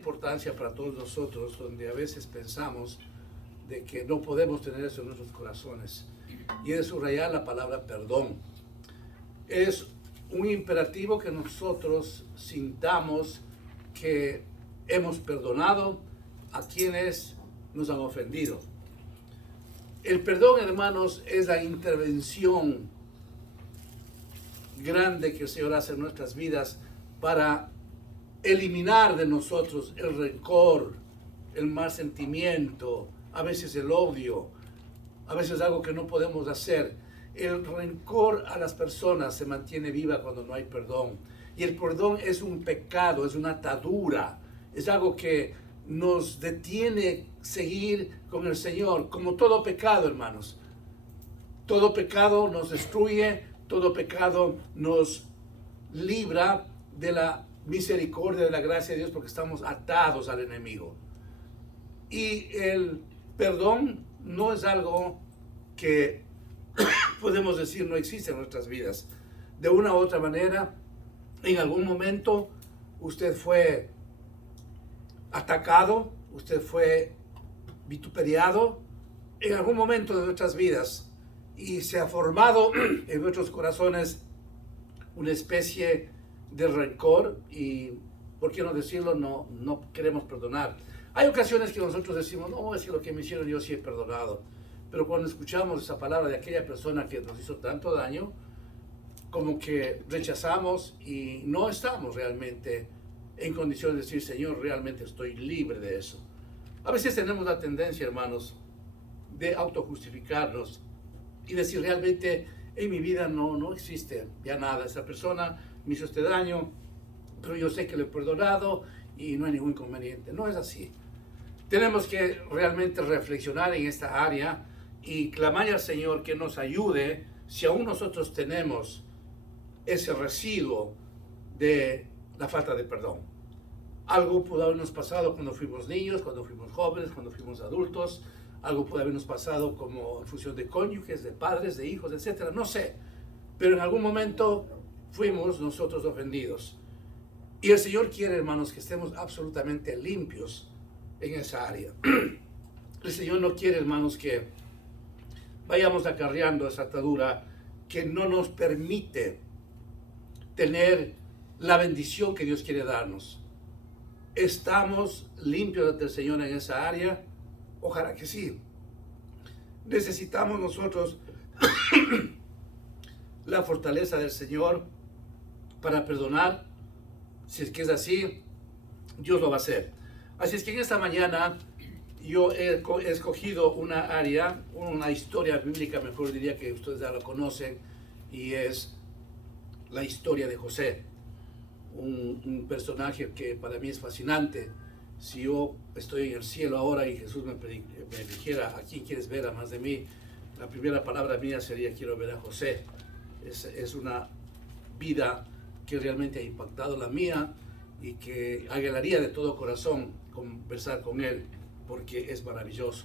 Importancia para todos nosotros, donde a veces pensamos de que no podemos tener eso en nuestros corazones, y es subrayar la palabra perdón. Es un imperativo que nosotros sintamos que hemos perdonado a quienes nos han ofendido. El perdón, hermanos, es la intervención grande que el Señor hace en nuestras vidas para eliminar de nosotros el rencor, el mal sentimiento, a veces el odio, a veces algo que no podemos hacer. El rencor a las personas se mantiene viva cuando no hay perdón. Y el perdón es un pecado, es una atadura, es algo que nos detiene seguir con el Señor, como todo pecado, hermanos. Todo pecado nos destruye, todo pecado nos libra de la misericordia, de la gracia de Dios, porque estamos atados al enemigo. Y el perdón no es algo que podemos decir no existe en nuestras vidas. De una u otra manera, en algún momento usted fue atacado, usted fue vituperiado en algún momento de nuestras vidas, y se ha formado en nuestros corazones una especie de rencor, y por qué no decirlo, no queremos perdonar. Hay ocasiones que nosotros decimos, no, es que lo que me hicieron yo sí he perdonado, pero cuando escuchamos esa palabra de aquella persona que nos hizo tanto daño, como que rechazamos y no estamos realmente en condición de decir, Señor, realmente estoy libre de eso. A veces tenemos la tendencia, hermanos, de autojustificarnos y decir, realmente en mi vida no existe ya nada, esa persona me hizo este daño, pero yo sé que lo he perdonado y no hay ningún inconveniente. No es así. Tenemos que realmente reflexionar en esta área y clamar al Señor que nos ayude si aún nosotros tenemos ese residuo de la falta de perdón. Algo pudo habernos pasado cuando fuimos niños, cuando fuimos jóvenes, cuando fuimos adultos. Algo pudo habernos pasado como en función de cónyuges, de padres, de hijos, etcétera. No sé. Pero en algún momento fuimos nosotros ofendidos. Y el Señor quiere, hermanos, que estemos absolutamente limpios en esa área. El Señor no quiere, hermanos, que vayamos acarreando esa atadura que no nos permite tener la bendición que Dios quiere darnos. ¿Estamos limpios ante el Señor en esa área? Ojalá que sí. Necesitamos nosotros la fortaleza del Señor para perdonar. Si es que es así, Dios lo va a hacer. Así es que en esta mañana yo he escogido una área, una historia bíblica, mejor diría, que ustedes ya lo conocen, y es la historia de José. Un personaje que para mí es fascinante. Si yo estoy en el cielo ahora y Jesús me dijera, ¿a quién quieres ver a más de mí? La primera palabra mía sería, quiero ver a José. Es una vida que realmente ha impactado la mía y que anhelaría de todo corazón conversar con él, porque es maravilloso.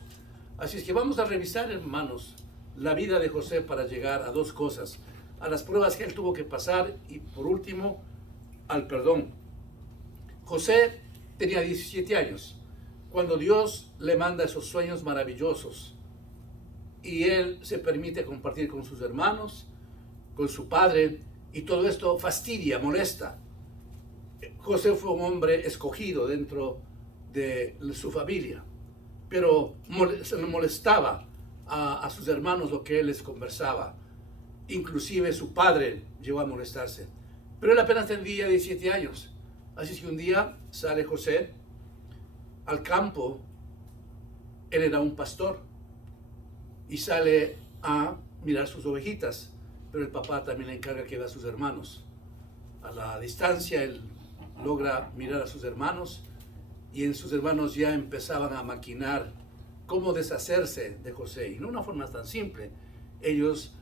Así es que vamos a revisar, hermanos, la vida de José para llegar a dos cosas: a las pruebas que él tuvo que pasar y, por último, al perdón. José tenía 17 años cuando Dios le manda esos sueños maravillosos, y él se permite compartir con sus hermanos, con su padre, y todo esto fastidia, molesta. José fue un hombre escogido dentro de su familia, pero se le molestaba a sus hermanos lo que él les conversaba. Inclusive su padre llegó a molestarse. Pero él apenas tenía 17 años. Así es que un día sale José al campo. Él era un pastor y sale a mirar sus ovejitas, pero el papá también le encarga que vea a sus hermanos. A la distancia él logra mirar a sus hermanos, y en sus hermanos ya empezaban a maquinar cómo deshacerse de José, y no de una forma tan simple. Ellos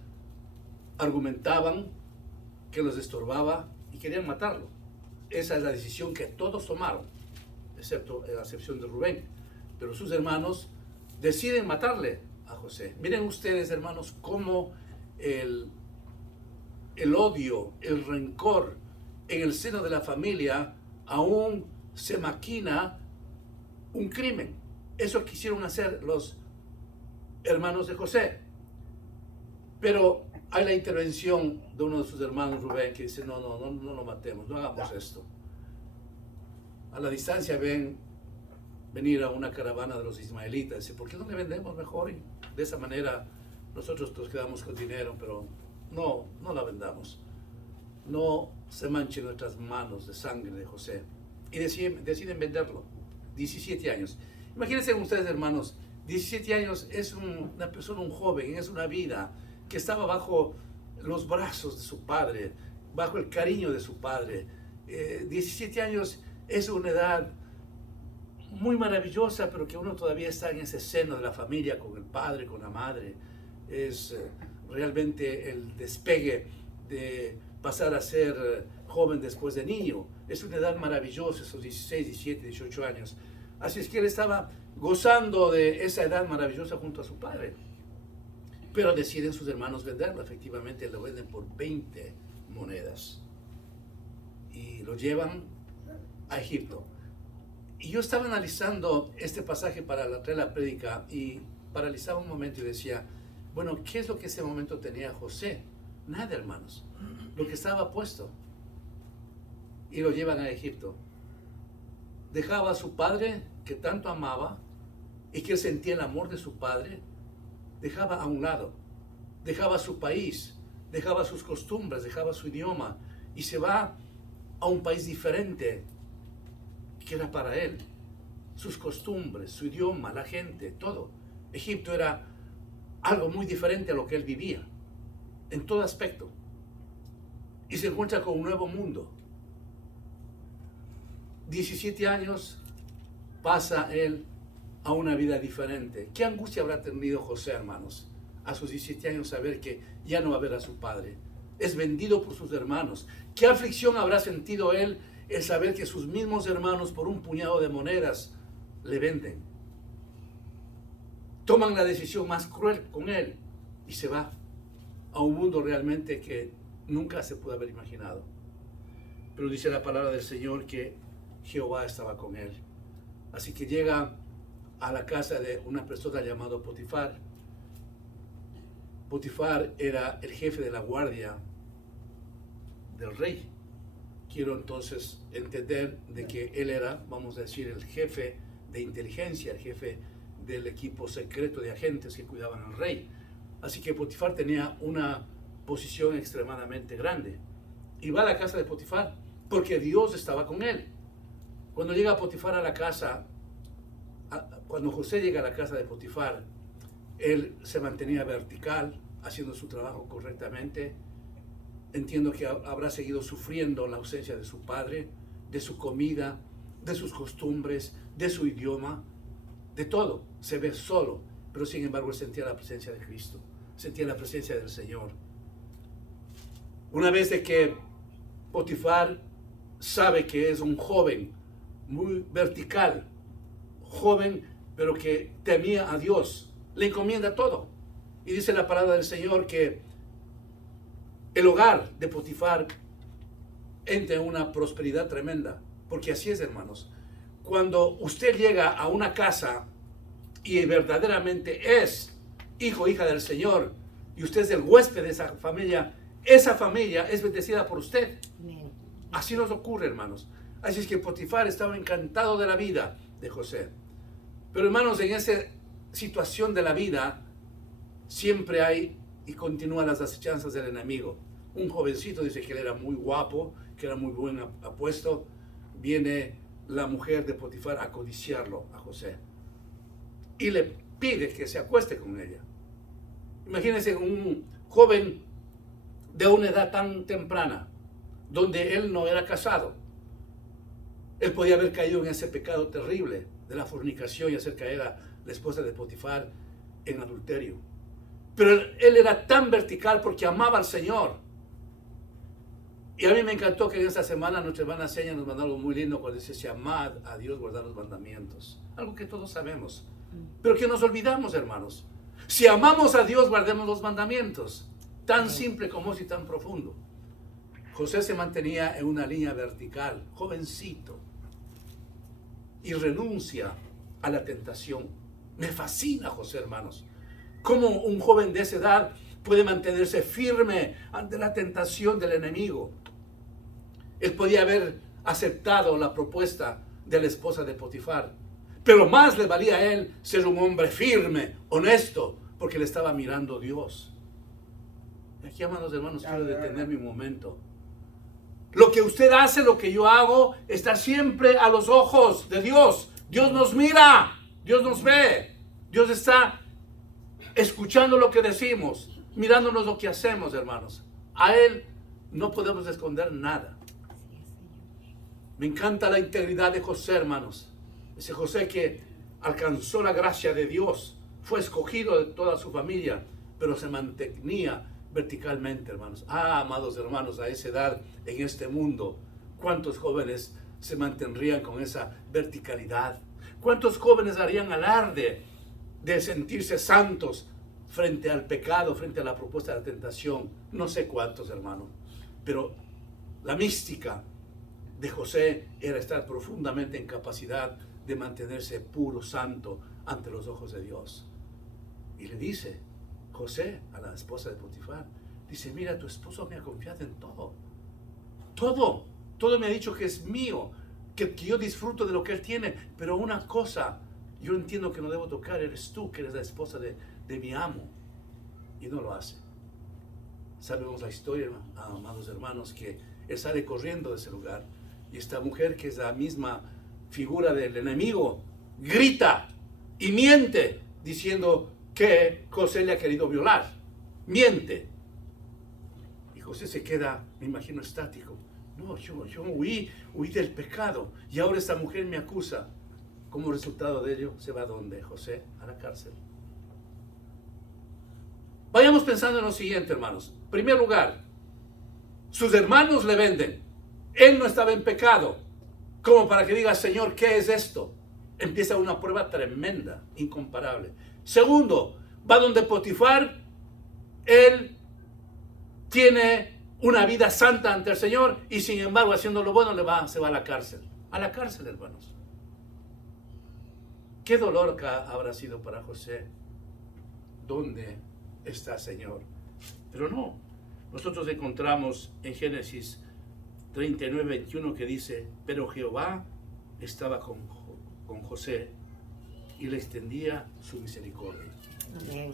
argumentaban que los estorbaba y querían matarlo. Esa es la decisión que todos tomaron, excepto la excepción de Rubén. Pero sus hermanos deciden matarle a José. Miren ustedes, hermanos, cómo el odio, el rencor en el seno de la familia aún se maquina un crimen. Eso quisieron hacer los hermanos de José. Pero hay la intervención de uno de sus hermanos, Rubén, que dice, no lo matemos, no hagamos esto. A la distancia ven venir a una caravana de los ismaelitas. Dice, ¿por qué no le vendemos mejor? Y de esa manera nosotros nos quedamos con dinero, pero no la vendamos. No se manchen nuestras manos de sangre de José. Y deciden venderlo. 17 años. Imagínense ustedes, hermanos, 17 años es una persona, un joven, es una vida que estaba bajo los brazos de su padre, bajo el cariño de su padre. 17 años es una edad muy maravillosa, pero que uno todavía está en ese seno de la familia, con el padre, con la madre. Es realmente el despegue de pasar a ser joven después de niño. Es una edad maravillosa, esos 16, 17, 18 años. Así es que él estaba gozando de esa edad maravillosa junto a su padre. Pero deciden sus hermanos venderlo. Efectivamente, lo venden por 20 monedas. Y lo llevan a Egipto. Y yo estaba analizando este pasaje para traer la prédica y paralizaba un momento y decía, bueno, ¿qué es lo que ese momento tenía José? Nada, hermanos. Lo que estaba puesto. Y lo llevan a Egipto. Dejaba a su padre, que tanto amaba, y que él sentía el amor de su padre, dejaba a un lado. Dejaba su país, dejaba sus costumbres, dejaba su idioma, y se va a un país diferente, que era para él. Sus costumbres, su idioma, la gente, todo. Egipto era algo muy diferente a lo que él vivía, en todo aspecto. Y se encuentra con un nuevo mundo. 17 años pasa él a una vida diferente. ¿Qué angustia habrá tenido José, hermanos? A sus 17 años saber que ya no va a ver a su padre. Es vendido por sus hermanos. ¿Qué aflicción habrá sentido él el saber que sus mismos hermanos por un puñado de monedas le venden? Toman la decisión más cruel con él y se va a un mundo realmente que nunca se pudo haber imaginado. Pero dice la palabra del Señor que Jehová estaba con él. Así que llega a la casa de una persona llamada Potifar. Potifar era el jefe de la guardia del rey. Quiero entonces entender de que él era, vamos a decir, el jefe de inteligencia, el jefe del equipo secreto de agentes que cuidaban al rey. Así que Potifar tenía una posición extremadamente grande. Y va a la casa de Potifar porque Dios estaba con él. Cuando llega Potifar a la casa, cuando José llega a la casa de Potifar, él se mantenía vertical, haciendo su trabajo correctamente. Entiendo que habrá seguido sufriendo la ausencia de su padre, de su comida, de sus costumbres, de su idioma, de todo. Se ve solo, pero sin embargo él sentía la presencia de Cristo, sentía la presencia del Señor. Una vez de que Potifar sabe que es un joven muy vertical, joven pero que temía a Dios, le encomienda todo. Y dice la palabra del Señor que el hogar de Potifar entra en una prosperidad tremenda, porque así es, hermanos. Cuando usted llega a una casa y verdaderamente es hijo o hija del Señor, y usted es el huésped de esa familia es bendecida por usted. Así nos ocurre, hermanos. Así es que Potifar estaba encantado de la vida de José. Pero, hermanos, en esa situación de la vida siempre hay y continúan las acechanzas del enemigo. Un jovencito dice que él era muy guapo, que era muy buen apuesto. Viene la mujer de Potifar a codiciarlo a José y le pide que se acueste con ella. Imagínense un joven de una edad tan temprana, donde él no era casado. Él podía haber caído en ese pecado terrible de la fornicación y hacer caer a la esposa de Potifar en adulterio. Pero él era tan vertical porque amaba al Señor. Y a mí me encantó que en esta semana nuestra hermana Seña nos mandó algo muy lindo cuando dice: si amad a Dios, guardad los mandamientos. Algo que todos sabemos, pero que nos olvidamos, hermanos. Si amamos a Dios, guardemos los mandamientos. Tan simple como es y tan profundo. José se mantenía en una línea vertical, jovencito, y renuncia a la tentación. Me fascina José, hermanos. Cómo un joven de esa edad puede mantenerse firme ante la tentación del enemigo. Él podía haber aceptado la propuesta de la esposa de Potifar, pero más le valía a él ser un hombre firme, honesto, porque le estaba mirando Dios. Y aquí, amados hermanos, quiero detenerme un momento. Lo que usted hace, lo que yo hago, está siempre a los ojos de Dios. Dios nos mira, Dios nos ve, Dios está escuchando lo que decimos, mirándonos lo que hacemos, hermanos. A Él no podemos esconder nada. Me encanta la integridad de José, hermanos. Ese José que alcanzó la gracia de Dios, fue escogido de toda su familia, pero se mantenía verticalmente, hermanos. Amados hermanos, a esa edad, en este mundo, ¿cuántos jóvenes se mantendrían con esa verticalidad? ¿Cuántos jóvenes harían alarde de sentirse santos frente al pecado, frente a la propuesta de la tentación? No sé cuántos, hermanos, pero la mística de José era estar profundamente en capacidad de mantenerse puro, santo, ante los ojos de Dios. Y le dice José a la esposa de Potifar, dice, mira, tu esposo me ha confiado en todo. Todo me ha dicho que es mío, que yo disfruto de lo que él tiene, pero una cosa, yo entiendo que no debo tocar, eres tú, que eres la esposa de mi amo. Y no lo hace. Sabemos la historia, amados hermanos, que él sale corriendo de ese lugar, y esta mujer, que es la misma figura del enemigo, grita y miente, diciendo que José le ha querido violar. Miente. Y José se queda, me imagino, estático. No, yo huí del pecado, y ahora esta mujer me acusa. Como resultado de ello, se va donde José, a la cárcel. Vayamos pensando en lo siguiente, hermanos. En primer lugar, sus hermanos le venden. Él no estaba en pecado, como para que diga, Señor, ¿qué es esto? Empieza una prueba tremenda, incomparable. Segundo, va donde Potifar. Él tiene una vida santa ante el Señor, y sin embargo, haciendo lo bueno, se va a la cárcel. A la cárcel, hermanos. Qué dolor habrá sido para José. ¿Dónde está, Señor? Pero no. Nosotros encontramos en Génesis 39, 21 que dice, pero Jehová estaba con José y le extendía su misericordia. Amén.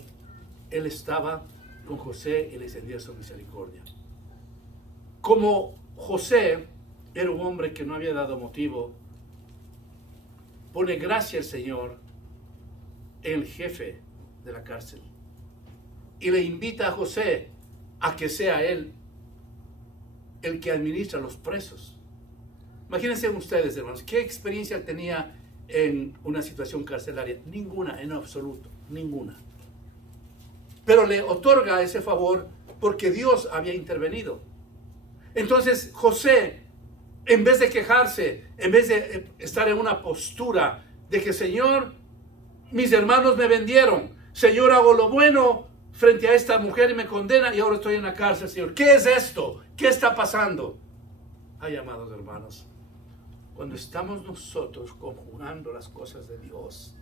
Él estaba con José y le extendía su misericordia. Como José era un hombre que no había dado motivo, pone gracia al Señor, el jefe de la cárcel, y le invita a José a que sea él el que administra los presos. Imagínense ustedes, hermanos, ¿qué experiencia tenía en una situación carcelaria? Ninguna, en absoluto, ninguna. Pero le otorga ese favor porque Dios había intervenido. Entonces José, en vez de quejarse, en vez de estar en una postura de que, Señor, mis hermanos me vendieron, Señor, hago lo bueno frente a esta mujer y me condena y ahora estoy en la cárcel, Señor, ¿qué es esto? ¿Qué está pasando? Ay, amados hermanos, cuando estamos nosotros conjugando las cosas de Dios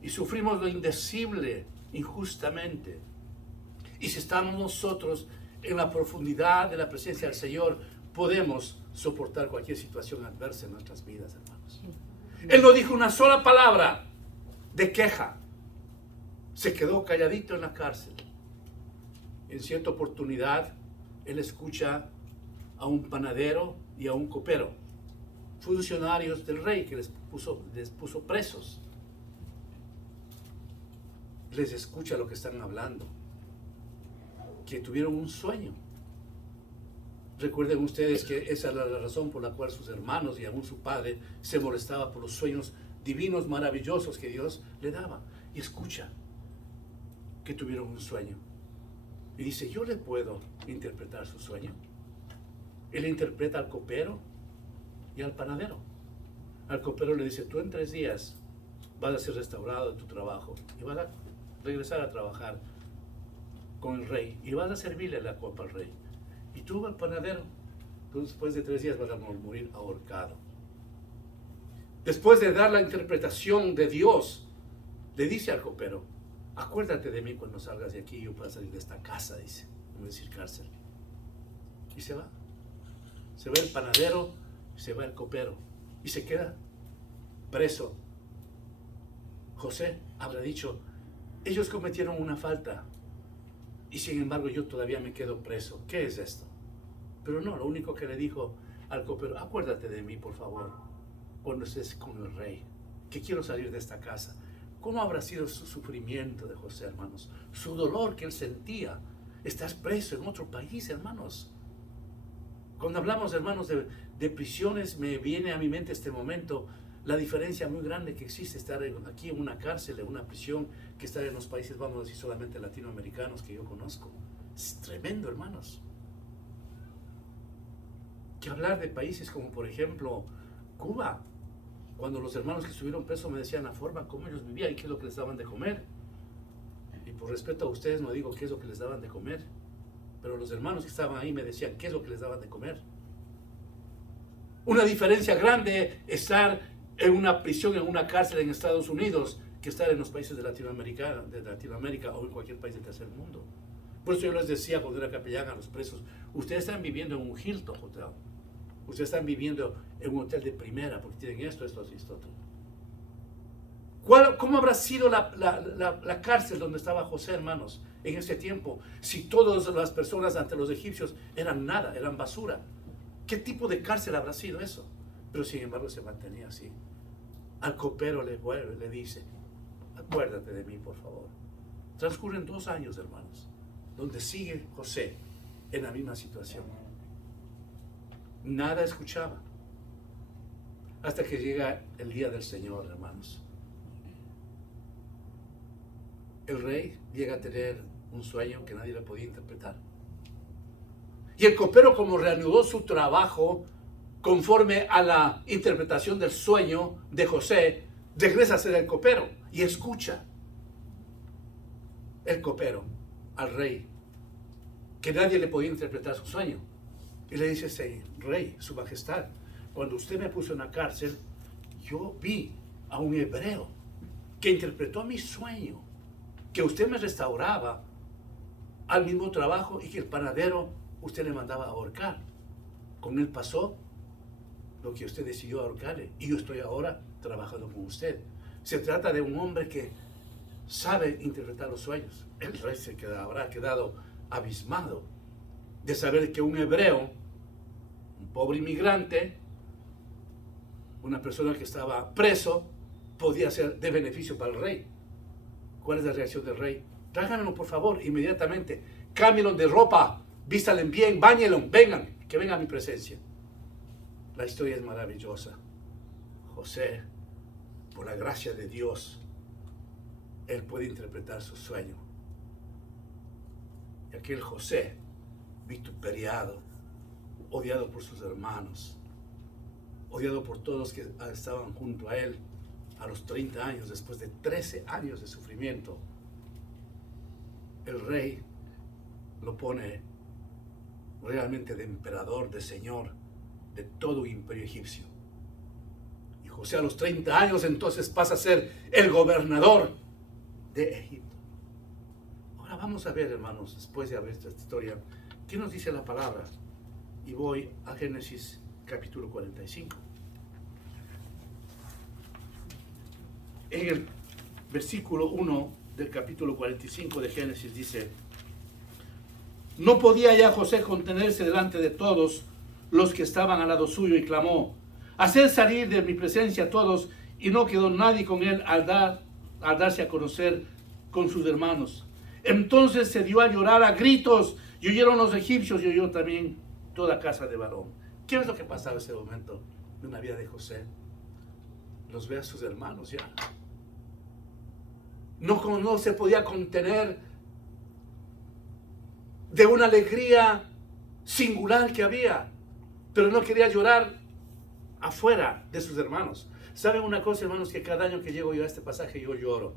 y sufrimos lo indecible injustamente, y si estamos nosotros en la profundidad de la presencia del Señor, podemos soportar cualquier situación adversa en nuestras vidas, hermanos. Él no dijo una sola palabra de queja. Se quedó calladito en la cárcel. En cierta oportunidad, él escucha a un panadero y a un copero, funcionarios del rey, que les puso presos. Les escucha lo que están hablando, que tuvieron un sueño. Recuerden ustedes que esa era la razón por la cual sus hermanos y aún su padre se molestaba por los sueños divinos maravillosos que Dios le daba. Y escucha que tuvieron un sueño. Y dice, yo le puedo interpretar su sueño. Él interpreta al copero y al panadero. Al copero le dice, tú en 3 días vas a ser restaurado de tu trabajo y vas a regresar a trabajar con el rey y vas a servirle la copa al rey. Y tú, al panadero, tú después de 3 días vas a morir ahorcado. después de dar la interpretación de Dios, le dice al copero, acuérdate de mí cuando salgas de aquí, yo pueda salir de esta casa, dice, no decir cárcel. Y se va. Se va el panadero, se va el copero y se queda preso. José habrá dicho, ellos cometieron una falta y sin embargo yo todavía me quedo preso. ¿Qué es esto? Pero no, lo único que le dijo al copero, acuérdate de mí, por favor, cuando estés con el rey, que quiero salir de esta casa. ¿Cómo habrá sido su sufrimiento de José, hermanos? Su dolor que él sentía. Estás preso en otro país, hermanos. Cuando hablamos, hermanos, de prisiones, me viene a mi mente este momento la diferencia muy grande que existe estar aquí en una cárcel, en una prisión, que estar en los países, vamos a decir, solamente latinoamericanos que yo conozco. Es tremendo, hermanos. Que hablar de países como, por ejemplo, Cuba, cuando los hermanos que estuvieron presos me decían la forma como ellos vivían y qué es lo que les daban de comer. Y por respeto a ustedes no digo qué es lo que les daban de comer, pero los hermanos que estaban ahí me decían qué es lo que les daban de comer. Una diferencia grande estar en una prisión, en una cárcel en Estados Unidos, que estar en los países de Latinoamérica o en cualquier país del tercer mundo. Por eso yo les decía cuando era capellán a los presos, ustedes están viviendo en un Hilton Hotel. Ustedes están viviendo en un hotel de primera porque tienen esto, esto, esto, otro. ¿Cómo habrá sido la cárcel donde estaba José, hermanos, en ese tiempo? Si todas las personas ante los egipcios eran nada, eran basura. ¿Qué tipo de cárcel habrá sido eso? Pero sin embargo se mantenía así. Al copero le dice, acuérdate de mí, por favor. Transcurren 2 años, hermanos, donde sigue José en la misma situación. Nada escuchaba. Hasta que llega el día del Señor, hermanos. El rey llega a tener un sueño que nadie le podía interpretar. Y el copero, como reanudó su trabajo conforme a la interpretación del sueño de José, regresa a ser el copero y escucha el copero al rey, que nadie le podía interpretar su sueño. Y le dice, sí, rey, su majestad, cuando usted me puso en la cárcel, yo vi a un hebreo que interpretó mi sueño, que usted me restauraba al mismo trabajo y que el panadero usted le mandaba a ahorcar. Con él pasó lo que usted decidió ahorcarle y yo estoy ahora trabajando con usted. Se trata de un hombre que sabe interpretar los sueños. El rey habrá quedado abismado de saber que un hebreo, un pobre inmigrante, una persona que estaba preso, podía ser de beneficio para el rey. ¿Cuál es la reacción del rey? Tráiganlo, por favor, inmediatamente. Cámbienlo de ropa, vístalen bien, báñenlo, vengan, que vengan a mi presencia. La historia es maravillosa. José, por la gracia de Dios, él puede interpretar su sueño. Y aquel José, vituperiado, odiado por sus hermanos, odiado por todos los que estaban junto a él, a los 30 años, después de 13 años de sufrimiento, el rey lo pone realmente de emperador, de señor, de todo el imperio egipcio. Y José a los 30 años entonces pasa a ser el gobernador de Egipto. Ahora vamos a ver, hermanos, después de haber esta historia, ¿qué nos dice la palabra? Y voy a Génesis capítulo 45. En el versículo 1 del capítulo 45 de Génesis dice: no podía ya José contenerse delante de todos los que estaban al lado suyo y clamó: haced salir de mi presencia a todos. Y no quedó nadie con él al darse a conocer con sus hermanos. Entonces se dio a llorar a gritos, y oyeron los egipcios y oyó también toda casa de varón. ¿Qué es lo que pasaba en ese momento de una vida de José? Los ve a sus hermanos ya. No se podía contener de una alegría singular que había, pero no quería llorar afuera de sus hermanos. ¿Saben una cosa, hermanos? Que cada año que llego yo a este pasaje yo lloro.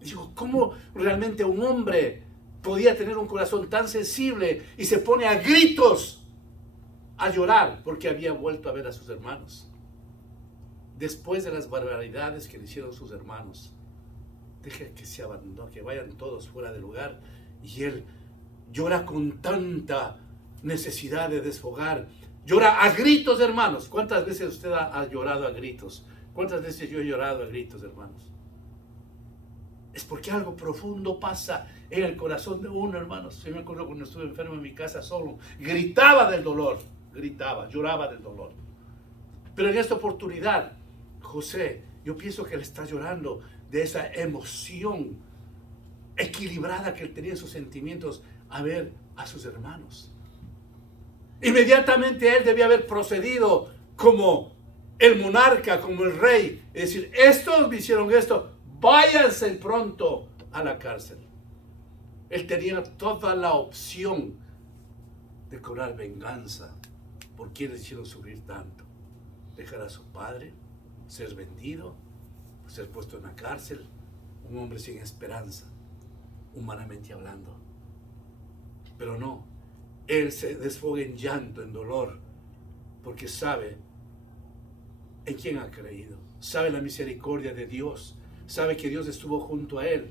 Digo, ¿cómo realmente un hombre podía tener un corazón tan sensible y se pone a gritos a llorar porque había vuelto a ver a sus hermanos? después de las barbaridades que le hicieron sus hermanos, deja que se abandonen, que vayan todos fuera del lugar. Y él llora con tanta necesidad de desfogar. Llora a gritos, hermanos. ¿Cuántas veces usted ha llorado a gritos? ¿Cuántas veces yo he llorado a gritos, hermanos? Es porque algo profundo pasa en el corazón de uno, hermanos. Yo me acuerdo cuando estuve enfermo en mi casa solo, gritaba del dolor, gritaba, lloraba del dolor. Pero en esta oportunidad, José, yo pienso que él está llorando de esa emoción equilibrada que él tenía en sus sentimientos a ver a sus hermanos. Inmediatamente él debía haber procedido como el monarca, como el rey, es decir, estos me hicieron esto, váyanse pronto a la cárcel. Él tenía toda la opción de cobrar venganza por quienes hicieron sufrir tanto. Dejar a su padre, ser vendido, ser puesto en la cárcel, un hombre sin esperanza, humanamente hablando. Pero no, él se desfoga en llanto, en dolor, porque sabe en quién ha creído, sabe la misericordia de Dios, sabe que Dios estuvo junto a él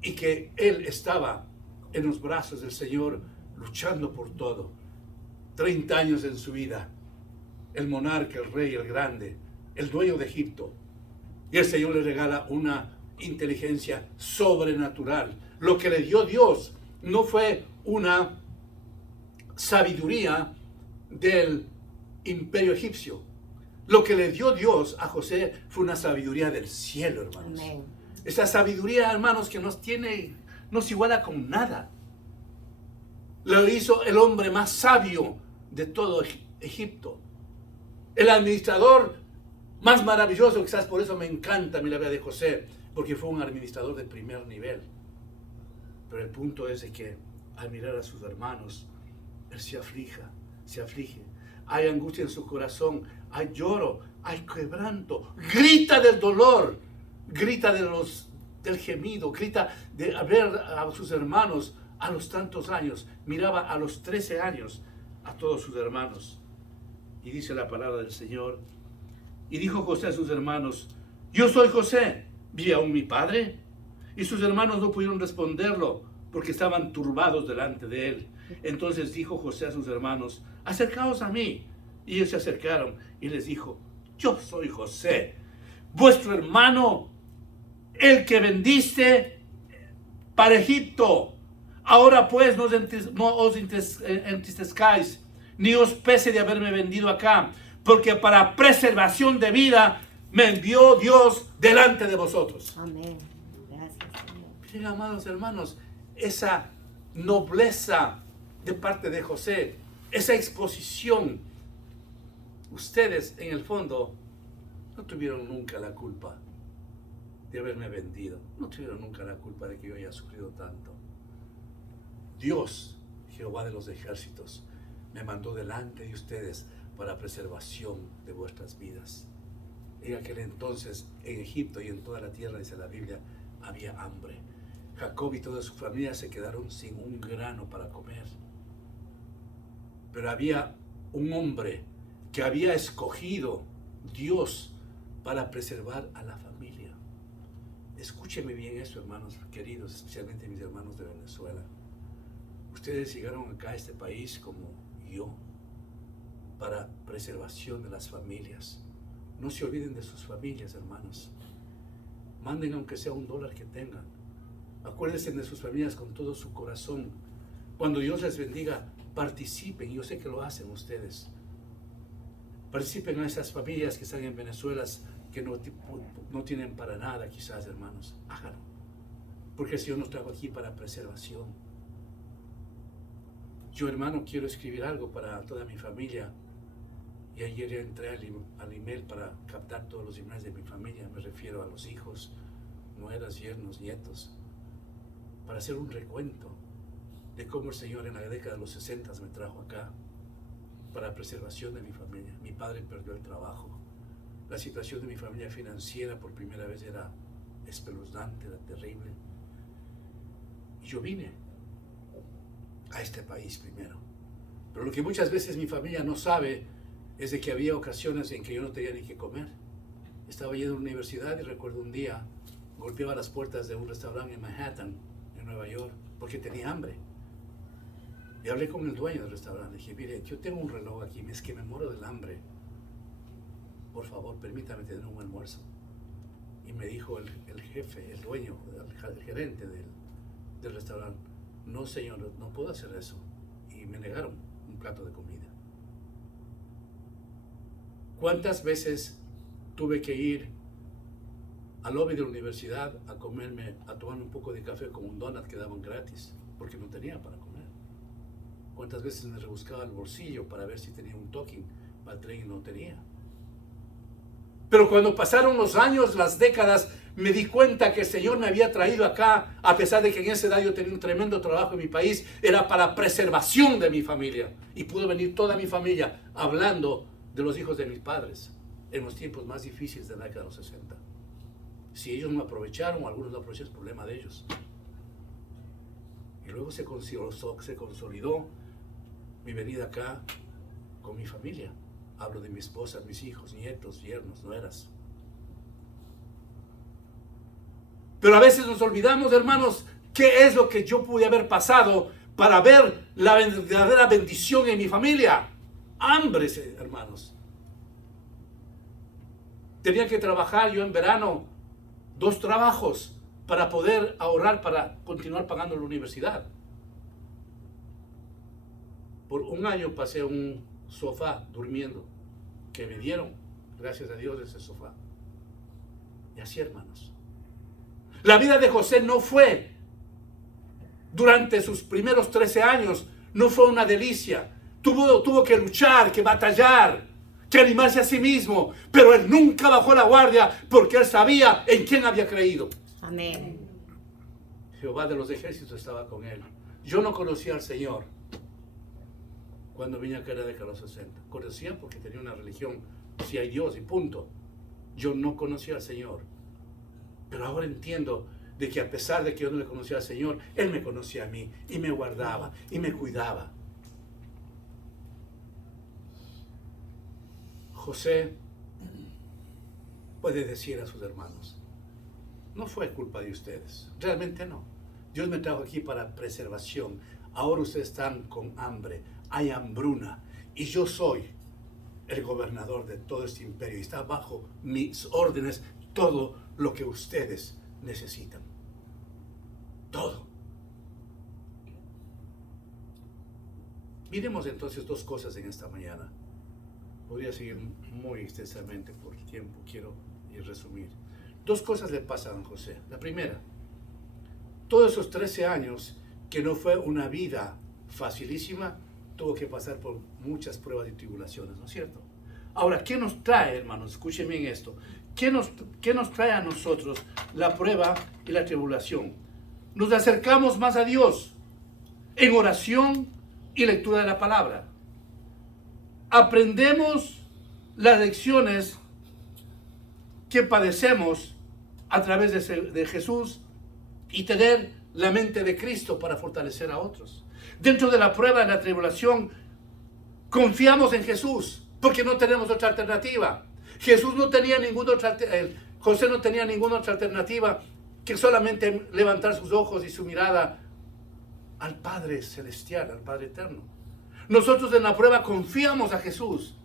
y que él estaba en los brazos del Señor luchando por todo. 30 años en su vida, el monarca, el rey, el grande, el dueño de Egipto, y el Señor le regala una inteligencia sobrenatural. Lo que le dio Dios no fue una sabiduría del imperio egipcio. Lo que le dio Dios a José fue una sabiduría del cielo, hermanos. Amén. Esa sabiduría, hermanos, que no se iguala con nada. Lo hizo el hombre más sabio de todo Egipto. El administrador más maravilloso, quizás por eso me encanta la vida de José, porque fue un administrador de primer nivel. Pero el punto es de que al mirar a sus hermanos, él se aflige. Hay angustia en su corazón, hay lloro, hay quebranto, grita del dolor, grita del gemido, grita de ver a sus hermanos a los tantos años. Miraba a los 13 años a todos sus hermanos. Y dice la palabra del Señor: y dijo José a sus hermanos: yo soy José, ¿vive aún mi padre? Y sus hermanos no pudieron responderlo porque estaban turbados delante de él. Entonces dijo José a sus hermanos: acercaos a mí. Y ellos se acercaron y les dijo: yo soy José, vuestro hermano, el que vendiste para Egipto. Ahora pues no os entristezcáis, ni os pese de haberme vendido acá, porque para preservación de vida me envió Dios delante de vosotros. Amén. Gracias, Señor. Miren, amados hermanos, esa nobleza de parte de José, esa exposición. Ustedes, en el fondo, no tuvieron nunca la culpa de haberme vendido. No tuvieron nunca la culpa de que yo haya sufrido tanto. Dios, Jehová de los ejércitos, me mandó delante de ustedes para preservación de vuestras vidas. En aquel entonces, en Egipto y en toda la tierra, dice la Biblia, había hambre. Jacob y toda su familia se quedaron sin un grano para comer. Pero había un hombre que había escogido Dios para preservar a la familia. Escúcheme bien eso, hermanos queridos, especialmente mis hermanos de Venezuela. Ustedes llegaron acá a este país como yo, para preservación de las familias. No se olviden de sus familias, hermanos. Manden aunque sea $1 que tengan. Acuérdense de sus familias con todo su corazón. Cuando Dios les bendiga, participen. Yo sé que lo hacen ustedes. Participen a esas familias que están en Venezuela, que no tienen para nada, quizás, hermanos. Háganlo. Porque el Señor nos trajo aquí para preservación. Yo, hermano, quiero escribir algo para toda mi familia. Y ayer ya entré al email para captar todos los emails de mi familia. Me refiero a los hijos, nueras, yernos, nietos. Para hacer un recuento de cómo el Señor en la década de los 60 me trajo acá para preservación de mi familia. Mi padre perdió el trabajo. La situación de mi familia financiera por primera vez era espeluznante, era terrible. Y yo vine a este país primero. Pero lo que muchas veces mi familia no sabe es de que había ocasiones en que yo no tenía ni que comer. Estaba yendo a la universidad y recuerdo un día, golpeaba las puertas de un restaurante en Manhattan, en Nueva York, porque tenía hambre. Y hablé con el dueño del restaurante. Dije, mire, yo tengo un reloj aquí, es que me muero del hambre. Por favor, permítame tener un almuerzo. Y me dijo el jefe, el dueño, el gerente del restaurante, no señor, no puedo hacer eso. Y me negaron un plato de comida. ¿Cuántas veces tuve que ir al lobby de la universidad a tomarme un poco de café con un donut que daban gratis, porque no tenía para comer? ¿Cuántas veces me rebuscaba el bolsillo para ver si tenía un token para el tren y no tenía? Pero cuando pasaron los años, las décadas, me di cuenta que el Señor me había traído acá, a pesar de que en esa edad yo tenía un tremendo trabajo en mi país, era para preservación de mi familia. Y pudo venir toda mi familia hablando de los hijos de mis padres en los tiempos más difíciles de la década de los 60. Si ellos no aprovecharon, o algunos no aprovecharon, es problema de ellos. Y luego se consolidó mi venida acá con mi familia. Hablo de mi esposa, mis hijos, nietos, yernos, nueras. Pero a veces nos olvidamos, hermanos, qué es lo que yo pude haber pasado para ver la verdadera bendición en mi familia. Hambre, hermanos. Tenía que trabajar yo en verano 2 trabajos para poder ahorrar para continuar pagando la universidad. Por un año pasé un sofá durmiendo, que me dieron, gracias a Dios, ese sofá. Y así, hermanos. La vida de José no fue, durante sus primeros 13 años, no fue una delicia. Tuvo que luchar, que batallar, que animarse a sí mismo, pero él nunca bajó la guardia porque él sabía en quién había creído. Amén. Jehová de los ejércitos estaba con él. Yo no conocía al Señor cuando vine acá en la década de los 60. Conocía porque tenía una religión, si hay Dios y punto. Yo no conocía al Señor. Pero ahora entiendo de que a pesar de que yo no le conocía al Señor, Él me conocía a mí y me guardaba y me cuidaba. José puede decir a sus hermanos, no fue culpa de ustedes, realmente no. Dios me trajo aquí para preservación. Ahora ustedes están con hambre, hay hambruna, y yo soy el gobernador de todo este imperio, y está bajo mis órdenes todo lo que ustedes necesitan. Todo. Miremos entonces 2 cosas en esta mañana. Podría seguir muy extensamente por el tiempo, quiero resumir. 2 cosas le pasan a José. La primera, todos esos 13 años, que no fue una vida facilísima, tuvo que pasar por muchas pruebas y tribulaciones, ¿no es cierto? Ahora, ¿qué nos trae, hermanos? Escuchen bien esto. ¿Qué nos trae a nosotros la prueba y la tribulación? Nos acercamos más a Dios en oración y lectura de la palabra. Aprendemos las lecciones que padecemos a través de Jesús y tener la mente de Cristo para fortalecer a otros. Dentro de la prueba y la tribulación, confiamos en Jesús porque no tenemos otra alternativa. José no tenía ninguna otra alternativa que solamente levantar sus ojos y su mirada al Padre Celestial, al Padre Eterno. Nosotros en la prueba confiamos a Jesús.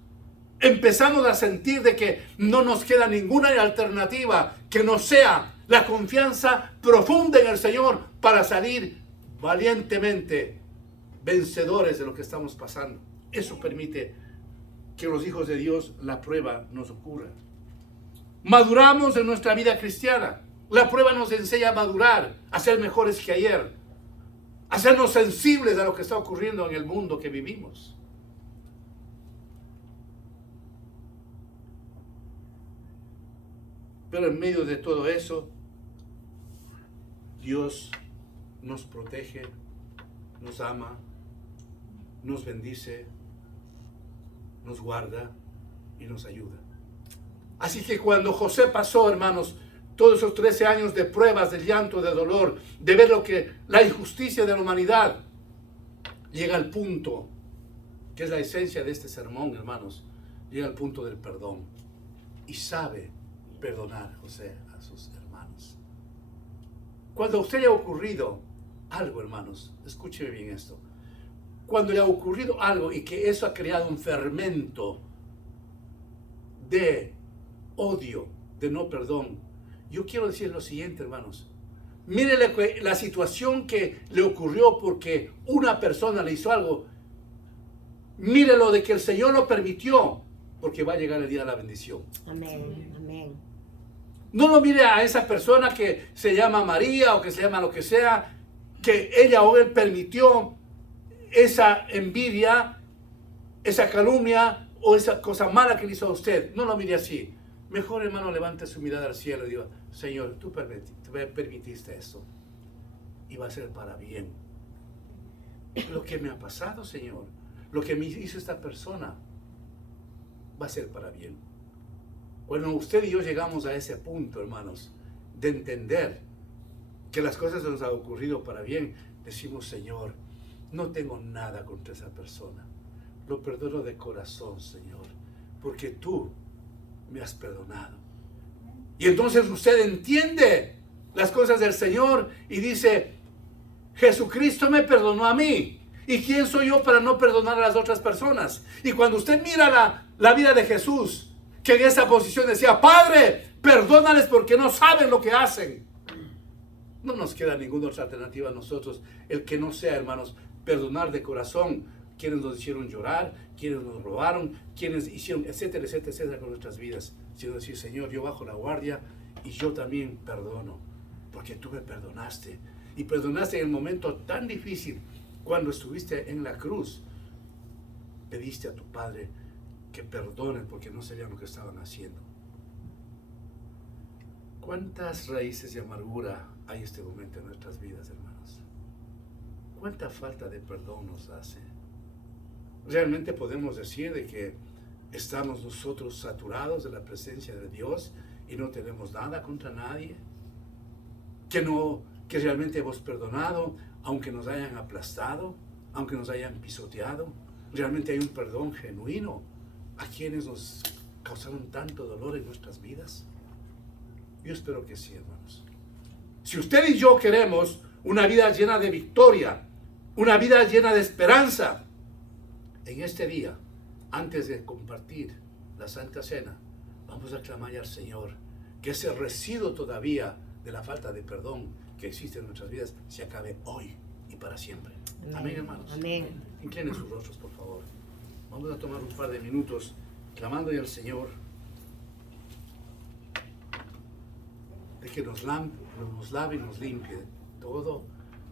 Empezamos a sentir de que no nos queda ninguna alternativa que no sea la confianza profunda en el Señor para salir valientemente vencedores de lo que estamos pasando. Eso permite que los hijos de Dios, la prueba nos ocurra. Maduramos en nuestra vida cristiana. La prueba nos enseña a madurar, a ser mejores que ayer, a hacernos sensibles a lo que está ocurriendo en el mundo que vivimos. Pero en medio de todo eso, Dios nos protege, nos ama, nos bendice, nos guarda y nos ayuda. Así que cuando José pasó, hermanos, todos esos 13 años de pruebas, de llanto, de dolor, de ver la injusticia de la humanidad, llega al punto, que es la esencia de este sermón, hermanos, llega al punto del perdón. Y sabe perdonar, José, a sus hermanos. Cuando a usted le ha ocurrido algo, hermanos, escúcheme bien esto. Cuando le ha ocurrido algo y que eso ha creado un fermento de odio, de no perdón, yo quiero decir lo siguiente, hermanos. Mire la situación que le ocurrió porque una persona le hizo algo. Mírelo de que el Señor lo permitió, porque va a llegar el día de la bendición. Amén, amén. No lo mire a esa persona que se llama María o que se llama lo que sea, que ella o él permitió esa envidia, esa calumnia o esa cosa mala que le hizo a usted. No lo mire así. Mejor, hermano, levante su mirada al cielo y diga, Señor, tú permitiste esto y va a ser para bien. Lo que me ha pasado, Señor, lo que me hizo esta persona, va a ser para bien. Bueno, usted y yo llegamos a ese punto, hermanos, de entender que las cosas nos han ocurrido para bien. Decimos, Señor, no tengo nada contra esa persona. Lo perdono de corazón, Señor, porque tú me has perdonado. Y entonces usted entiende las cosas del Señor y dice, Jesucristo me perdonó a mí. ¿Y quién soy yo para no perdonar a las otras personas? Y cuando usted mira la vida de Jesús, que en esa posición decía, Padre, perdónales porque no saben lo que hacen. No nos queda ninguna otra alternativa a nosotros, el que no sea, hermanos, perdonar de corazón quienes nos hicieron llorar, quienes nos robaron, quienes hicieron, etcétera, etcétera, etcétera, con nuestras vidas. Sino decir, Señor, yo bajo la guardia y yo también perdono, porque tú me perdonaste. Y perdonaste en el momento tan difícil, cuando estuviste en la cruz. Pediste a tu Padre que perdonen porque no sabían lo que estaban haciendo. ¿Cuántas raíces de amargura hay en este momento en nuestras vidas, hermanos? ¿Cuánta falta de perdón nos hace? Realmente podemos decir de que estamos nosotros saturados de la presencia de Dios y no tenemos nada contra nadie, que realmente hemos perdonado aunque nos hayan aplastado, aunque nos hayan pisoteado. Realmente hay un perdón genuino a quienes nos causaron tanto dolor en nuestras vidas. Yo espero que sí, hermanos. Si usted y yo queremos una vida llena de victoria, una vida llena de esperanza, en este día, antes de compartir la Santa Cena, vamos a clamar al Señor que ese residuo todavía de la falta de perdón que existe en nuestras vidas se acabe hoy y para siempre. Amén, amén, hermanos. Amén. Inclinen sus rostros, por favor. Vamos a tomar un par de minutos clamándole al Señor de que nos lave y nos limpie de todo,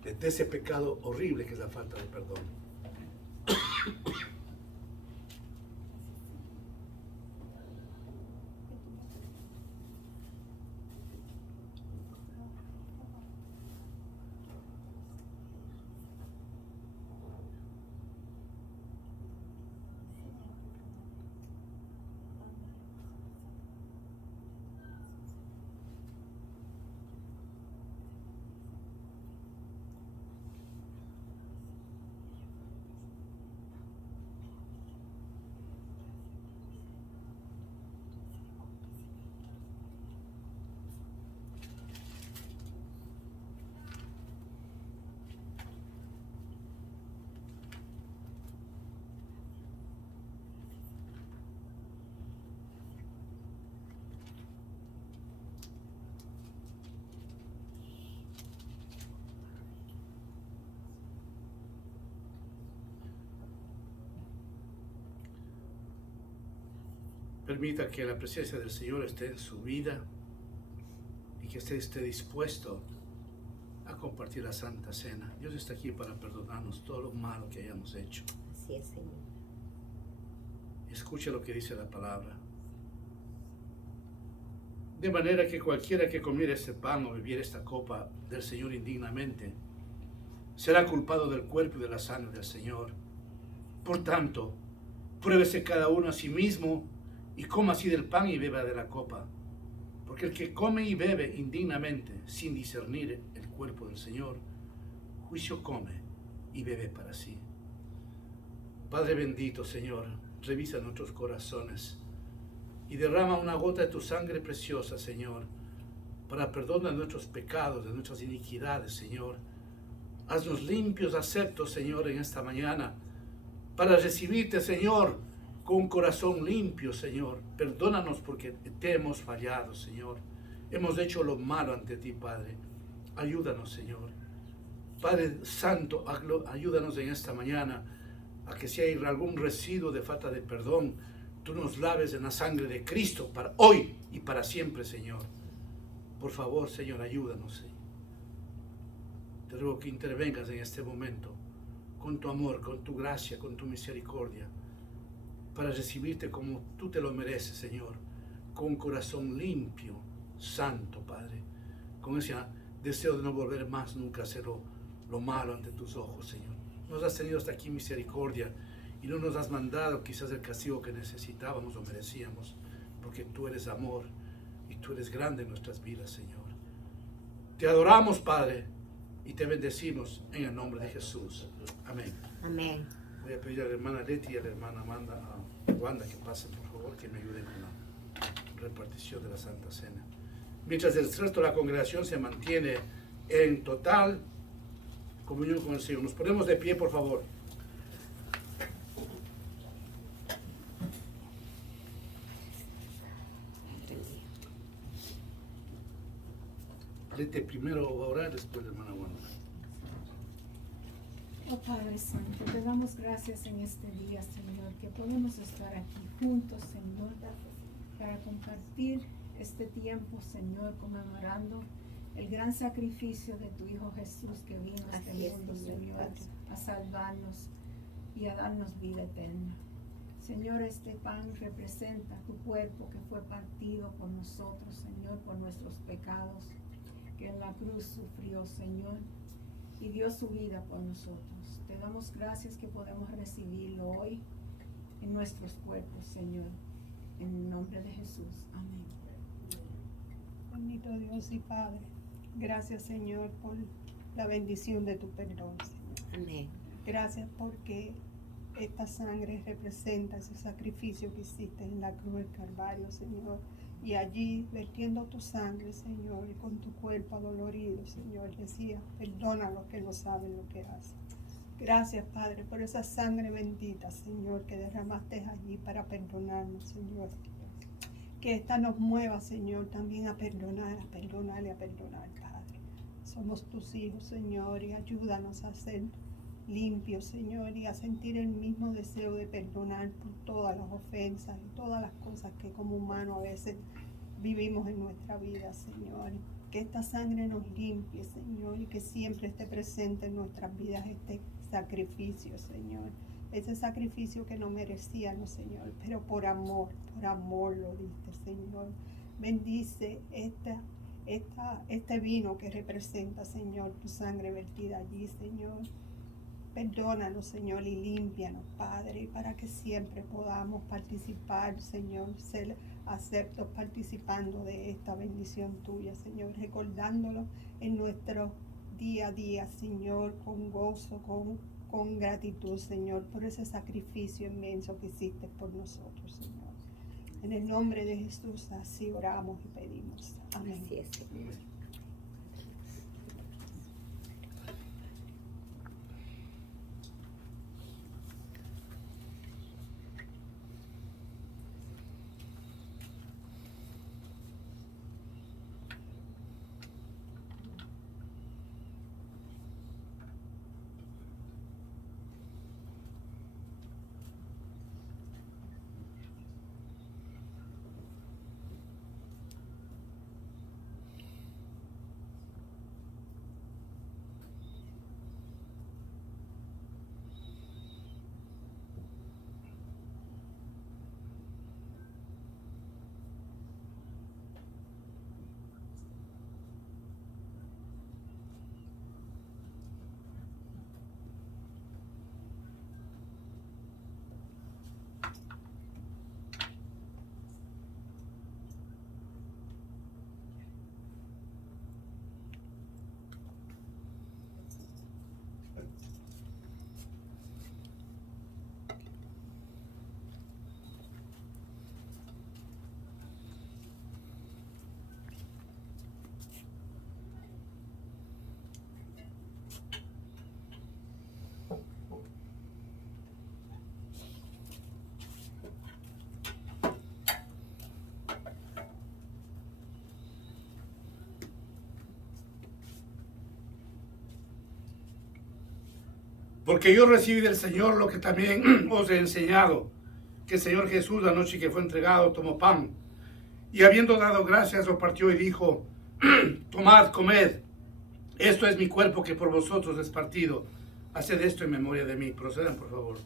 de ese pecado horrible que es la falta de perdón. Permita que la presencia del Señor esté en su vida y que usted esté dispuesto a compartir la Santa Cena. Dios está aquí para perdonarnos todo lo malo que hayamos hecho. Así es, Señor. Escuche lo que dice la palabra. De manera que cualquiera que comiera este pan o bebiera esta copa del Señor indignamente, será culpado del cuerpo y de la sangre del Señor. Por tanto, pruébese cada uno a sí mismo y coma así del pan y beba de la copa. Porque el que come y bebe indignamente, sin discernir el cuerpo del Señor, juicio come y bebe para sí. Padre bendito, Señor, revisa nuestros corazones. y derrama una gota de tu sangre preciosa, Señor, para perdonar nuestros pecados, de nuestras iniquidades, Señor. Haznos limpios, aceptos, Señor, en esta mañana, para recibirte, Señor, con un corazón limpio, Señor. Perdónanos porque te hemos fallado, Señor. Hemos hecho lo malo ante ti, Padre. Ayúdanos, Señor. Padre Santo, ayúdanos en esta mañana a que si hay algún residuo de falta de perdón, tú nos laves en la sangre de Cristo para hoy y para siempre, Señor. Por favor, Señor, ayúdanos, Señor. Te ruego que intervengas en este momento con tu amor, con tu gracia, con tu misericordia, para recibirte como tú te lo mereces, Señor, con un corazón limpio, santo, Padre, con ese deseo de no volver más nunca a hacer lo malo ante tus ojos, Señor. Nos has tenido hasta aquí misericordia y no nos has mandado quizás el castigo que necesitábamos o merecíamos, porque tú eres amor y tú eres grande en nuestras vidas, Señor. Te adoramos, Padre, y te bendecimos en el nombre de Jesús. Amén. Amén. Voy a pedir a la hermana Leti y a la hermana Wanda que pasen, por favor, que me ayuden con la repartición de la Santa Cena. Mientras el resto de la congregación se mantiene en total comunión con el Señor. Nos ponemos de pie, por favor. Leti primero va a orar, después la hermana Wanda. Oh Padre Santo, te damos gracias en este día, Señor, que podemos estar aquí juntos, Señor, para compartir este tiempo, Señor, conmemorando el gran sacrificio de tu Hijo Jesús que vino a este mundo, Señor, a salvarnos y a darnos vida eterna. Señor, este pan representa tu cuerpo que fue partido por nosotros, Señor, por nuestros pecados, que en la cruz sufrió, Señor, y dio su vida por nosotros. Te damos gracias que podemos recibirlo hoy en nuestros cuerpos, Señor. En el nombre de Jesús. Amén. Bendito Dios y Padre, gracias, Señor, por la bendición de tu perdón, Señor. Amén. Gracias porque esta sangre representa ese sacrificio que hiciste en la cruz del Calvario, Señor. Y allí, vertiendo tu sangre, Señor, y con tu cuerpo adolorido, Señor, decía, perdona a los que no saben lo que hacen. Gracias, Padre, por esa sangre bendita, Señor, que derramaste allí para perdonarnos, Señor. Que esta nos mueva, Señor, también a perdonar, a perdonar y a perdonar, Padre. Somos tus hijos, Señor, y ayúdanos a ser limpios, Señor, y a sentir el mismo deseo de perdonar por todas las ofensas y todas las cosas que como humanos a veces vivimos en nuestra vida, Señor. Que esta sangre nos limpie, Señor, y que siempre esté presente en nuestras vidas este sacrificio, Señor. Ese sacrificio que no merecíamos, Señor, pero por amor lo diste, Señor. Bendice este vino que representa, Señor, tu sangre vertida allí, Señor. Perdónanos, Señor, y límpianos, Padre, para que siempre podamos participar, Señor, ser aceptos participando de esta bendición tuya, Señor, recordándolo en nuestro día a día, Señor, con gozo, con gratitud, Señor, por ese sacrificio inmenso que hiciste por nosotros, Señor. En el nombre de Jesús, así oramos y pedimos. Amén. Así es, Señor. Porque yo recibí del Señor lo que también os he enseñado, que el Señor Jesús, la noche que fue entregado, tomó pan, y habiendo dado gracias, lo partió y dijo, tomad, comed, esto es mi cuerpo que por vosotros es partido. Haced esto en memoria de mí. Procedan, por favor.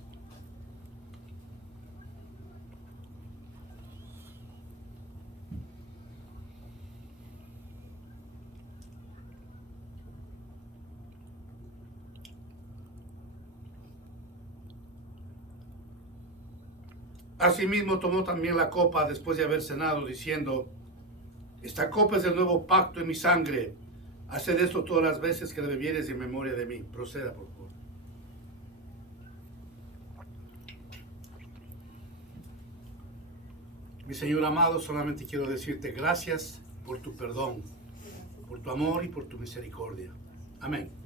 Asimismo tomó también la copa después de haber cenado, diciendo, esta copa es el nuevo pacto en mi sangre. Haced esto todas las veces que la bebieres en memoria de mí. Proceda, por favor. Mi Señor amado, solamente quiero decirte gracias por tu perdón, por tu amor y por tu misericordia. Amén.